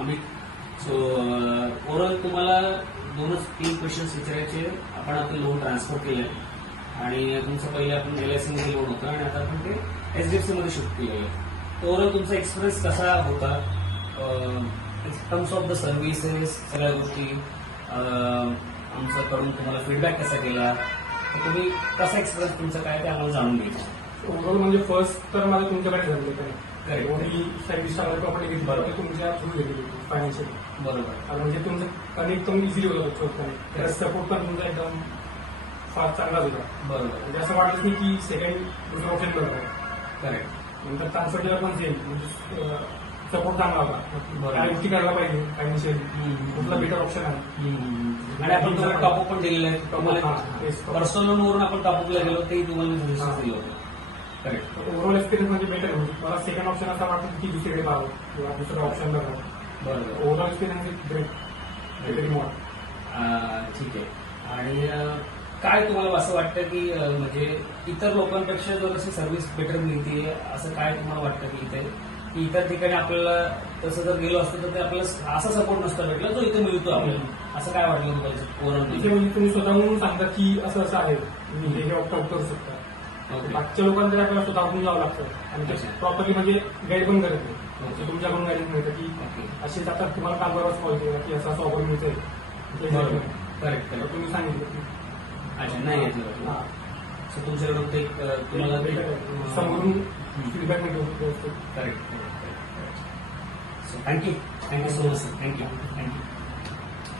Amit. So overall तुम्हाला 2-3 questions विचारायचे. आपण आपलं लोन ट्रान्सफर केलंय आणि तुमचं पहिले आपण LIC मध्ये लोन होतं आणि आता आपण ते HDFC मध्ये शिफ्ट केलेलं आहे. ओव्हरऑल तुमचा एक्सपिरियन्स कसा होता टर्म्स ऑफ द सर्व्हिसेस, सगळ्या गोष्टी आमच्याकडून तुम्हाला फीडबॅक कसा केला, तर तुम्ही कसा एक्सपिरियन्स तुमचा काय ते आम्हाला जाणून घ्यायचं. ओव्हरऑल म्हणजे फर्स्ट तर मला तुमच्याकडे झालं काही सर्व्हिस प्रॉपर्टी घेतली बरोबर तुमच्या थ्रू घेतली फायनान्शियल बरोबर. म्हणजे तुमचं कनेक्ट एकदम इझिली होत होतं. सपोर्ट पण तुमचा एकदम फार चांगलाच होता. बरोबर. म्हणजे असं वाटत नाही की सेकंड दुसरं ऑप्शन बरोबर. करेक्ट. नंतर ट्रान्सफरला पण सेम म्हणजे सपोर्ट चांगला होता. काय गोष्टी करायला पाहिजे फायनान्शियल कुठला बेटर ऑप्शन आहे. आणि आपण तुम्हाला टॉपअप पण दिलेलं आहे. तुम्हाला पर्सनल लोन वरून आपण टॉपअपला गेलो तेही तुम्हाला सजेशन दिलं होतं. करेक्ट. ओव्हरऑल एक्सपिरियन्स म्हणजे बेटर होती. मला सेकंड ऑप्शन असा वाटतं की दुसरीकडे पाहावं किंवा दुसरं ऑप्शन बघावं. बरोबर. Overall experience great very mod. ठीक आहे. आणि काय तुम्हाला असं वाटतं की म्हणजे इतर लोकांपेक्षा जर अशी सर्व्हिस बेटर मिळते असं काय तुम्हाला वाटतं की इथे की इतर ठिकाणी आपल्याला तसं जर गेलो असतं तर ते आपल्याला असा सपोर्ट नसता भेटला जो इथे मिळतो आपल्याला, असं काय वाटलं तुम्हाला ओव्हरऑल? इथे म्हणजे तुम्ही स्वतःहून सांगता की असं असं आहे तुम्ही हे ऑप्ट आउट करू शकता. बाकीच्या लोकांकडे आपल्याला स्वतःहून जावं लागतं आणि ते प्रॉपरली म्हणजे गाईड पण करत नाही. तुमच्याकडून गाईड मिळतं की असे आता तुम्हाला कामगारच कॉल केला की असं ऑफर मिळतंय. करेक्ट. तुम्ही सांगितलं की अच्छा नाही घेतलं. सो तुमच्याकडून ते तुम्हाला समोरून फीडबॅक मिळतो. Correct. So thank you so much sir. Thank you.